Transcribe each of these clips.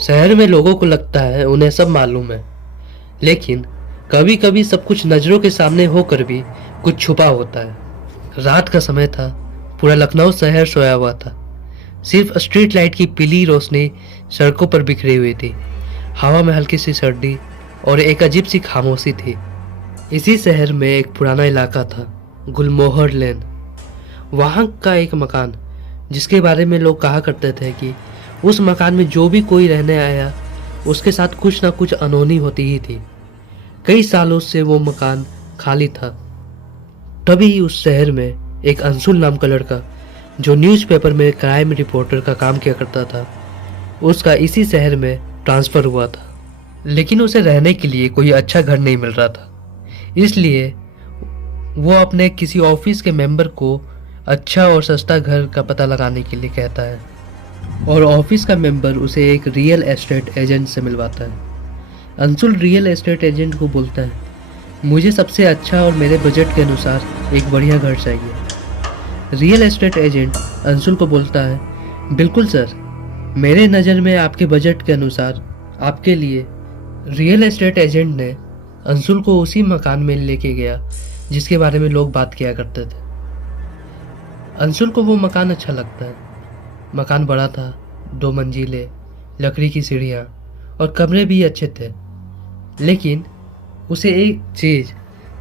शहर में लोगों को लगता है उन्हें सब मालूम है, लेकिन कभी कभी सब कुछ नजरों के सामने होकर भी कुछ छुपा होता है। रात का समय था। पूरा लखनऊ शहर सोया हुआ था। सिर्फ स्ट्रीट लाइट की पीली रोशनी सड़कों पर बिखरी हुई थी। हवा में हल्की सी सर्दी और एक अजीब सी खामोशी थी। इसी शहर में एक पुराना इलाका था, गुलमोहर लेन। वहाँ का एक मकान जिसके बारे में लोग कहा करते थे कि उस मकान में जो भी कोई रहने आया उसके साथ कुछ ना कुछ अनहोनी होती ही थी। कई सालों से वो मकान खाली था। तभी उस शहर में एक अंशुल नाम का लड़का, जो न्यूज़पेपर में क्राइम रिपोर्टर का काम किया करता था, उसका इसी शहर में ट्रांसफ़र हुआ था। लेकिन उसे रहने के लिए कोई अच्छा घर नहीं मिल रहा था। इसलिए वो अपने किसी ऑफिस के मेंबर को अच्छा और सस्ता घर का पता लगाने के लिए कहता है, और ऑफिस का मेंबर उसे एक रियल एस्टेट एजेंट से मिलवाता है। अंशुल रियल एस्टेट एजेंट को बोलता है, मुझे सबसे अच्छा और मेरे बजट के अनुसार एक बढ़िया घर चाहिए। रियल एस्टेट एजेंट अंशुल को बोलता है, बिल्कुल सर, मेरे नज़र में आपके बजट के अनुसार आपके लिए। रियल एस्टेट एजेंट ने अंशुल को उसी मकान में लेके गया जिसके बारे में लोग बात किया करते थे। अंशुल को वो मकान अच्छा लगता है। मकान बड़ा था, 2 मंजिले, लकड़ी की सीढ़ियाँ और कमरे भी अच्छे थे। लेकिन उसे एक चीज़,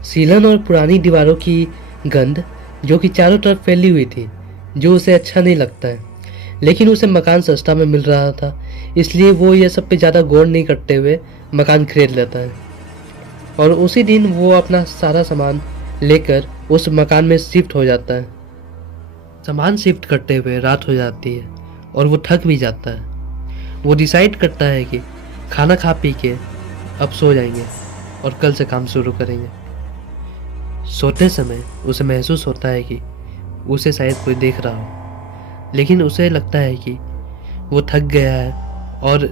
सीलन और पुरानी दीवारों की गंध जो कि चारों तरफ फैली हुई थी, जो उसे अच्छा नहीं लगता है। लेकिन उसे मकान सस्ता में मिल रहा था, इसलिए वो ये सब पे ज़्यादा गौर नहीं करते हुए मकान खरीद लेता है। और उसी दिन वो अपना सारा सामान लेकर उस मकान में शिफ्ट हो जाता है। सामान शिफ्ट करते हुए रात हो जाती है और वो थक भी जाता है। वो डिसाइड करता है कि खाना खा पी के अब सो जाएंगे और कल से काम शुरू करेंगे। सोते समय उसे महसूस होता है कि उसे शायद कोई देख रहा हो, लेकिन उसे लगता है कि वो थक गया है और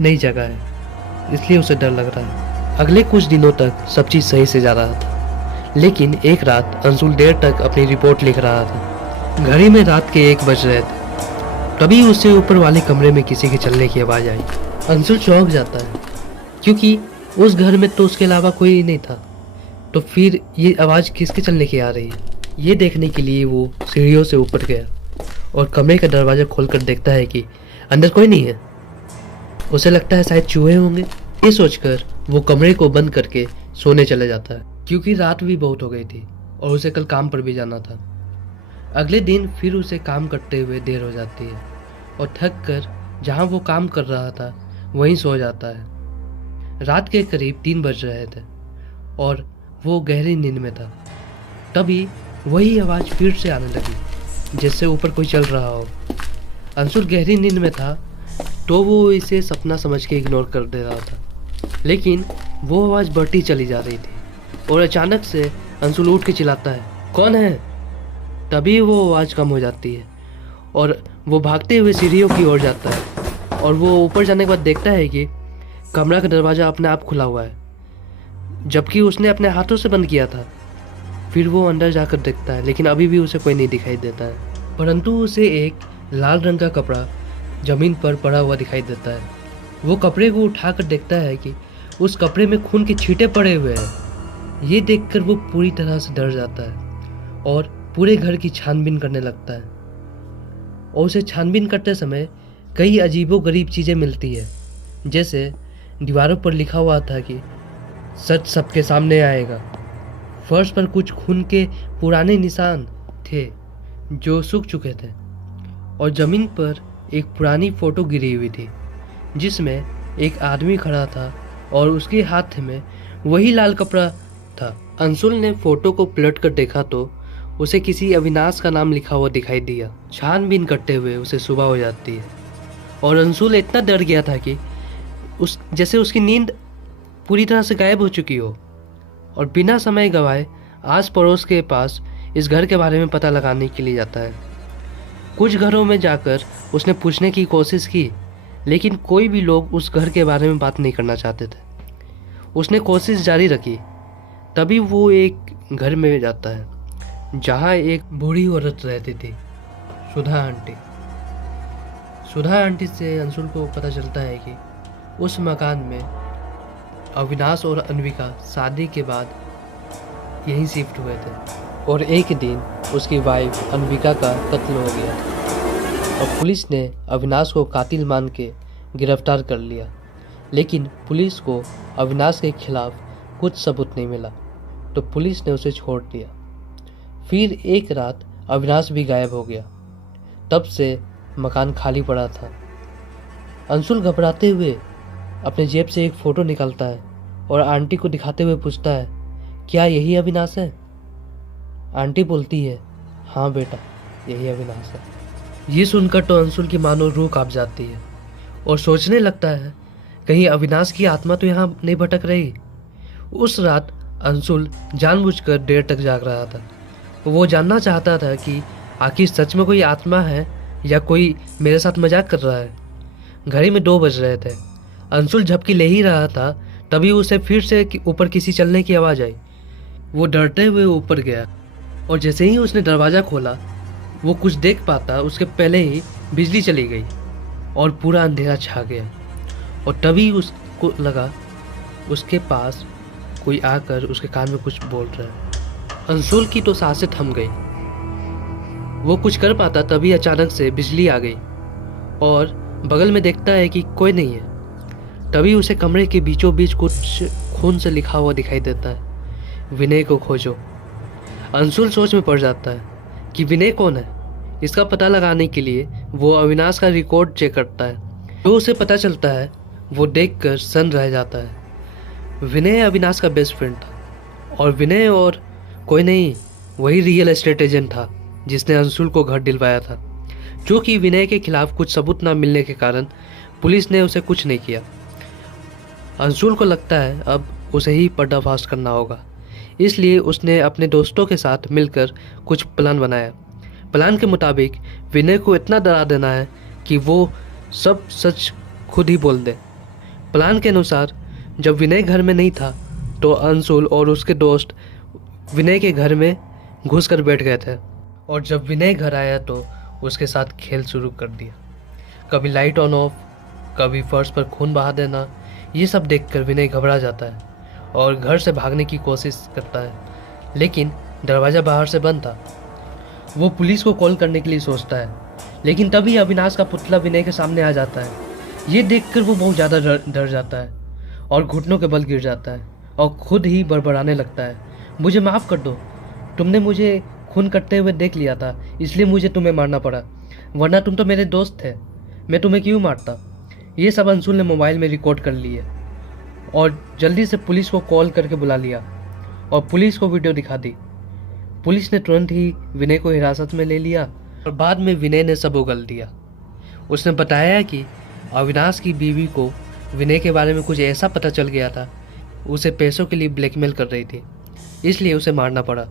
नई जगह है, इसलिए उसे डर लग रहा है। अगले कुछ दिनों तक सब चीज़ सही से जा रहा था, लेकिन एक रात अंशुल देर तक अपनी रिपोर्ट लिख रहा था। घड़ी में रात के 1 बज रहे थे। तभी उससे ऊपर वाले कमरे में किसी के चलने की आवाज़ आई। अंशुल चौंक जाता है, क्योंकि उस घर में तो उसके अलावा कोई नहीं था। तो फिर ये आवाज़ किसके चलने की आ रही है, ये देखने के लिए वो सीढ़ियों से ऊपर गया और कमरे का दरवाज़ा खोलकर देखता है कि अंदर कोई नहीं है। उसे लगता है शायद चूहे होंगे। ये सोचकर वो कमरे को बंद करके सोने चले जाता है, क्योंकि रात भी बहुत हो गई थी और उसे कल काम पर भी जाना था। अगले दिन फिर उसे काम करते हुए देर हो जाती है और थक कर जहाँ वो काम कर रहा था वहीं सो जाता है। रात के करीब 3 बज रहे थे और वो गहरी नींद में था। तभी वही आवाज़ फिर से आने लगी, जैसे ऊपर कोई चल रहा हो। अंशुल गहरी नींद में था, तो वो इसे सपना समझ के इग्नोर कर दे रहा था, लेकिन वो आवाज़ बढ़ती चली जा रही थी और अचानक से अंशुल उठ के चिल्लाता है, कौन है? तभी वो आवाज़ कम हो जाती है और वो भागते हुए सीढ़ियों की ओर जाता है और वो ऊपर जाने के बाद देखता है कि कमरा का दरवाज़ा अपने आप खुला हुआ है, जबकि उसने अपने हाथों से बंद किया था। फिर वो अंदर जाकर देखता है, लेकिन अभी भी उसे कोई नहीं दिखाई देता है, परंतु उसे एक लाल रंग का कपड़ा ज़मीन पर पड़ा हुआ दिखाई देता है। वो कपड़े को उठाकर देखता है कि उस कपड़े में खून के छींटे पड़े हुए हैं। ये देखकर वो पूरी तरह से डर जाता है और पूरे घर की छानबीन करने लगता है। और उसे छानबीन करते समय कई अजीबोगरीब चीज़ें मिलती है, जैसे दीवारों पर लिखा हुआ था कि सच सबके सामने आएगा। फर्श पर कुछ खून के पुराने निशान थे जो सूख चुके थे, और ज़मीन पर एक पुरानी फ़ोटो गिरी हुई थी जिसमें एक आदमी खड़ा था और उसके हाथ में वही लाल कपड़ा था। अंशुल ने फ़ोटो को पलट कर देखा तो उसे किसी अविनाश का नाम लिखा हुआ दिखाई दिया। छानबीन करते हुए उसे सुबह हो जाती है और अंशुल इतना डर गया था कि जैसे उसकी नींद पूरी तरह से गायब हो चुकी हो, और बिना समय गंवाए आस पड़ोस के पास इस घर के बारे में पता लगाने के लिए जाता है। कुछ घरों में जाकर उसने पूछने की कोशिश की, लेकिन कोई भी लोग उस घर के बारे में बात नहीं करना चाहते थे। उसने कोशिश जारी रखी। तभी वो एक घर में जाता है जहाँ एक बूढ़ी औरत रहती थी, सुधा आंटी। सुधा आंटी से अंशुल को पता चलता है कि उस मकान में अविनाश और अन्विका शादी के बाद यहीं शिफ्ट हुए थे और एक दिन उसकी वाइफ अन्विका का कत्ल हो गया और पुलिस ने अविनाश को कातिल मान के गिरफ्तार कर लिया। लेकिन पुलिस को अविनाश के खिलाफ कुछ सबूत नहीं मिला तो पुलिस ने उसे छोड़ दिया। फिर एक रात अविनाश भी गायब हो गया। तब से मकान खाली पड़ा था। अंशुल घबराते हुए अपने जेब से एक फ़ोटो निकालता है और आंटी को दिखाते हुए पूछता है, क्या यही अविनाश है? आंटी बोलती है, हाँ बेटा, यही अविनाश है। ये सुनकर तो अंशुल की मानो रूह कांप जाती है और सोचने लगता है कहीं अविनाश की आत्मा तो यहाँ नहीं भटक रही। उस रात अंशुल जानबूझकर देर तक जाग रहा था। वो जानना चाहता था कि आखिर सच में कोई आत्मा है या कोई मेरे साथ मजाक कर रहा है। घड़ी में 2 बज रहे थे। अंशुल झपकी ले ही रहा था तभी उसे फिर से ऊपर किसी चलने की आवाज़ आई। वो डरते हुए ऊपर गया और जैसे ही उसने दरवाज़ा खोला वो कुछ देख पाता उसके पहले ही बिजली चली गई और पूरा अंधेरा छा गया। और तभी उसको लगा उसके पास कोई आकर उसके कान में कुछ बोल रहा है। अंशुल की तो सांसें थम गई। वो कुछ कर पाता तभी अचानक से बिजली आ गई और बगल में देखता है कि कोई नहीं है। तभी उसे कमरे के बीचों बीच कुछ खून से लिखा हुआ दिखाई देता है, विनय को खोजो। अंशुल सोच में पड़ जाता है कि विनय कौन है। इसका पता लगाने के लिए वो अविनाश का रिकॉर्ड चेक करता है। जो उसे पता चलता है वो देखकर सन्न रह जाता है। विनय अविनाश का बेस्ट फ्रेंड था और विनय और कोई नहीं, वही रियल एस्टेट एजेंट था जिसने अंशुल को घर दिलवाया था। जो कि विनय के खिलाफ कुछ सबूत न मिलने के कारण पुलिस ने उसे कुछ नहीं किया। अंशुल को लगता है अब उसे ही पर्दाफाश करना होगा, इसलिए उसने अपने दोस्तों के साथ मिलकर कुछ प्लान बनाया। प्लान के मुताबिक विनय को इतना डरा देना है कि वो सब सच खुद ही बोल दे। प्लान के अनुसार जब विनय घर में नहीं था तो अंशुल और उसके दोस्त विनय के घर में घुसकर बैठ गए थे और जब विनय घर आया तो उसके साथ खेल शुरू कर दिया। कभी लाइट ऑन ऑफ, कभी फर्श पर खून बहा देना। ये सब देखकर विनय घबरा जाता है और घर से भागने की कोशिश करता है, लेकिन दरवाज़ा बाहर से बंद था। वो पुलिस को कॉल करने के लिए सोचता है, लेकिन तभी अविनाश का पुतला विनय के सामने आ जाता है। ये देखकर वो बहुत ज़्यादा डर जाता है और घुटनों के बल गिर जाता है और खुद ही बड़बड़ाने लगता है, मुझे माफ़ कर दो, तुमने मुझे खून करते हुए देख लिया था इसलिए मुझे तुम्हें मारना पड़ा, वरना तुम तो मेरे दोस्त थे, मैं तुम्हें क्यों मारता। ये सब अंशुल ने मोबाइल में रिकॉर्ड कर लिए और जल्दी से पुलिस को कॉल करके बुला लिया और पुलिस को वीडियो दिखा दी। पुलिस ने तुरंत ही विनय को हिरासत में ले लिया और बाद में विनय ने सब उगल दिया। उसने बताया कि अविनाश की बीवी को विनय के बारे में कुछ ऐसा पता चल गया था, उसे पैसों के लिए ब्लैकमेल कर रही थी, इसलिए उसे मारना पड़ा।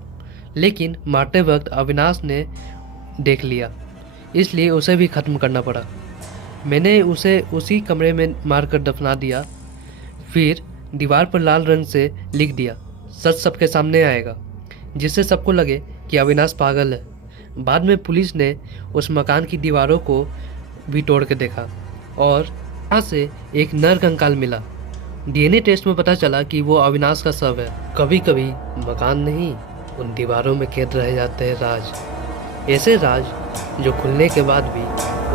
लेकिन मारते वक्त अविनाश ने देख लिया, इसलिए उसे भी ख़त्म करना पड़ा। मैंने उसे उसी कमरे में मारकर दफना दिया, फिर दीवार पर लाल रंग से लिख दिया, सच सबके सामने आएगा, जिससे सबको लगे कि अविनाश पागल है। बाद में पुलिस ने उस मकान की दीवारों को भी तोड़ के देखा और वहाँ से एक नर कंकाल मिला। डीएनए टेस्ट में पता चला कि वो अविनाश का शव है। कभी कभी मकान नहीं, उन दीवारों में कैद रह जाते हैं राज, ऐसे राज जो खुलने के बाद भी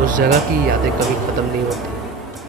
उस जगह की यादें कभी ख़त्म नहीं होती।